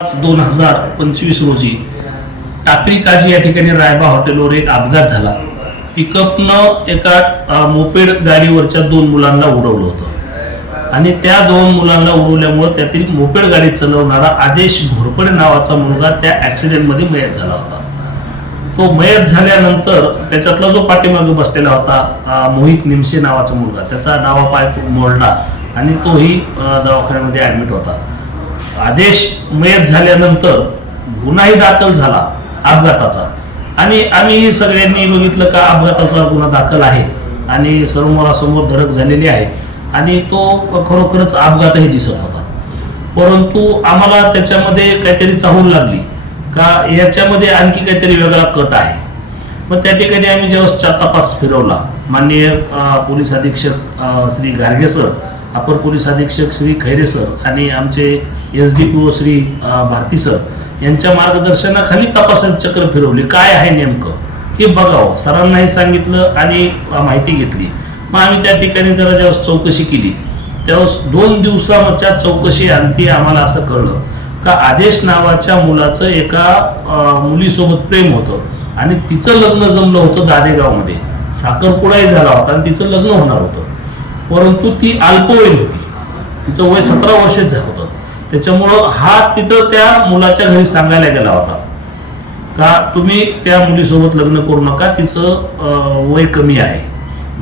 दोन हजार पंचवीस रोजी टापरी काजी या ठिकाणी रायबा हॉटेलवर एक अपघात झाला. पिकअपनं एका मोपेड गाडीवरच्या दोन मुलांना उडवलं होतं. आणि त्या दोन मुलांना उडवल्यामुळं त्यातील मोपेड गाडी चालवणारा आदेश घोरपडे नावाचा मुलगा त्या ॲक्सिडेंटमध्ये मयत झाला होता. तो मयत झाल्यानंतर त्याच्यातला जो पाठीमागे बसलेला होता मोहित निमसे नावाचा मुलगा त्याचा डावा पाय तो मोडला आणि तोही दवाखान्यामध्ये ॲडमिट होता. आदेश मयत झाल्यानंतर गुन्हाही दाखल झाला अपघाताचा. आणि आम्ही सगळ्यांनी बघितलं का अपघाताचा गुन्हा दाखल आहे आणि समोरासमोर धडक झालेली आहे आणि तो खरोखरच अपघातही दिसत होता. परंतु आम्हाला त्याच्यामध्ये काहीतरी चाहूल लागली का याच्यामध्ये आणखी काहीतरी वेगळा कट आहे. मग त्या ठिकाणी आम्ही जेव्हा चा- तपास फिरवला माननीय पोलीस अधीक्षक श्री गारगे सर अपर पोलीस अधीक्षक श्री खैरे सर आणि आमचे S D P O Shri Bharati sir यांच्या मार्गदर्शनाखाली तपासण चक्र फिरवले. काय आहे नेमकं? हे बघावं. सरांनाही सांगितलं आणि माहिती घेतली. मग आम्ही त्या ठिकाणी जरा जेव्हा चौकशी केली त्यावेळेस दोन दिवसाच्या चौकशी आणखी आम्हाला असं कळलं का आदेश नावाच्या मुलाचं एका मुलीसोबत प्रेम होतं आणि तिचं लग्न जमलं होतं दादेगावमध्ये. साखरपुडाही झाला होता आणि तिचं लग्न होणार होतं. परंतु ती अल्पवयीन होती. तिचं वय सतरा वर्षच होतं. त्याच्यामुळं हा तिथं त्या मुलाच्या घरी सांगायला गेला होता का तुम्ही त्या मुलीसोबत लग्न करू नका तिचं अं, वय कमी आहे.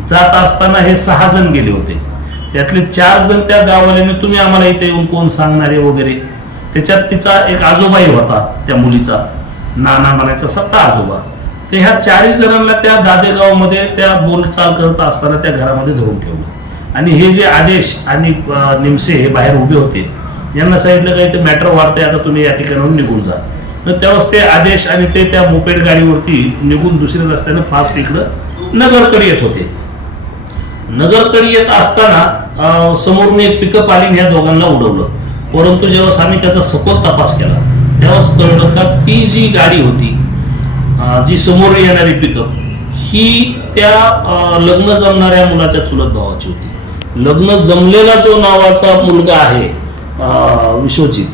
जात असताना हे सहा जण गेले होते. त्यातले चार जण त्या गावाल्याने तुम्ही आम्हाला इथे येऊन कोण सांगणारे वगैरे. त्याच्यात तिचा एक आजोबाही होता त्या मुलीचा. नाना म्हणायचा सत्ता आजोबा. ते ह्या चारही जणांना त्या दादेगावमध्ये त्या बोलचाल करत असताना त्या घरामध्ये धरून ठेवलं. आणि हे जे आदेश आणि निमसे हे बाहेर उभे होते यांना सांगितलं काही ते मॅटर वाढतंय आता तुम्ही या ठिकाणाहून निघून जा. तर तेव्हाच ते आदेश आणि ते त्या मोपेड गाडीवरती निघून दुसऱ्या रस्त्यानं फास्ट इकडं नगरकडे येत होते. नगरकडे येत असताना समोरून एक पिकअप आली ह्या दोघांना उडवलं. परंतु जेव्हा आम्ही त्याचा सखोल तपास केला तेव्हाच कळलं का ती जी गाडी होती जी समोर येणारी पिकअप ही त्या लग्न जमणाऱ्या मुलाच्या चुलत भावाची होती. लग्न जमलेला जो नावाचा मुलगा आहे विश्वजित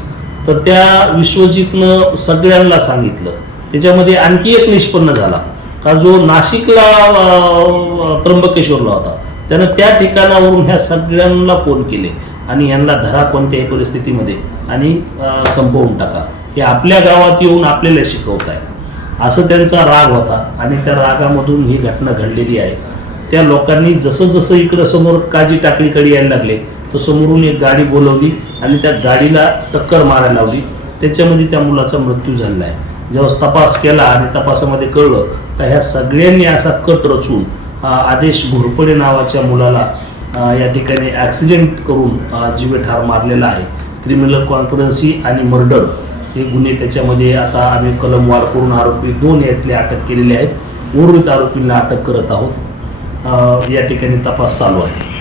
तर त्या विश्वजितनं सगळ्यांना सांगितलं. त्याच्यामध्ये आणखी एक निष्पन्न झाला. का जो नाशिकला त्र्यंबकेश्वरला होता त्यानं त्या ठिकाणावरून ह्या सगळ्यांना फोन केले आणि यांना धरा कोणत्याही परिस्थितीमध्ये आणि संपवून टाका. हे आपल्या गावात येऊन आपल्याला शिकवत आहे असं त्यांचा राग होता आणि त्या रागामधून ही घटना घडलेली आहे. त्या लोकांनी जसं जसं इकडं समोर काजी टाकळीकडे यायला लागले तर समोरून एक गाडी बोलवली आणि त्या गाडीला टक्कर मारायला लावली. त्याच्यामध्ये त्या मुलाचा मृत्यू झालेला आहे. जेव्हा तपास केला आणि तपासामध्ये कळलं का ह्या सगळ्यांनी असा कट रचून आदेश घोरपडे नावाच्या मुलाला या ठिकाणी ॲक्सिडेंट करून जीवेठार जीवे ठार मारलेला आहे. क्रिमिनल कॉन्फरन्सी आणि मर्डर हे गुन्हे त्याच्यामध्ये आता आम्ही कलम वाढ करून आरोपी दोन यातले अटक केलेले आहेत. उर्वरित आरोपींना अटक करत आहोत. या ठिकाणी तपास चालू आहे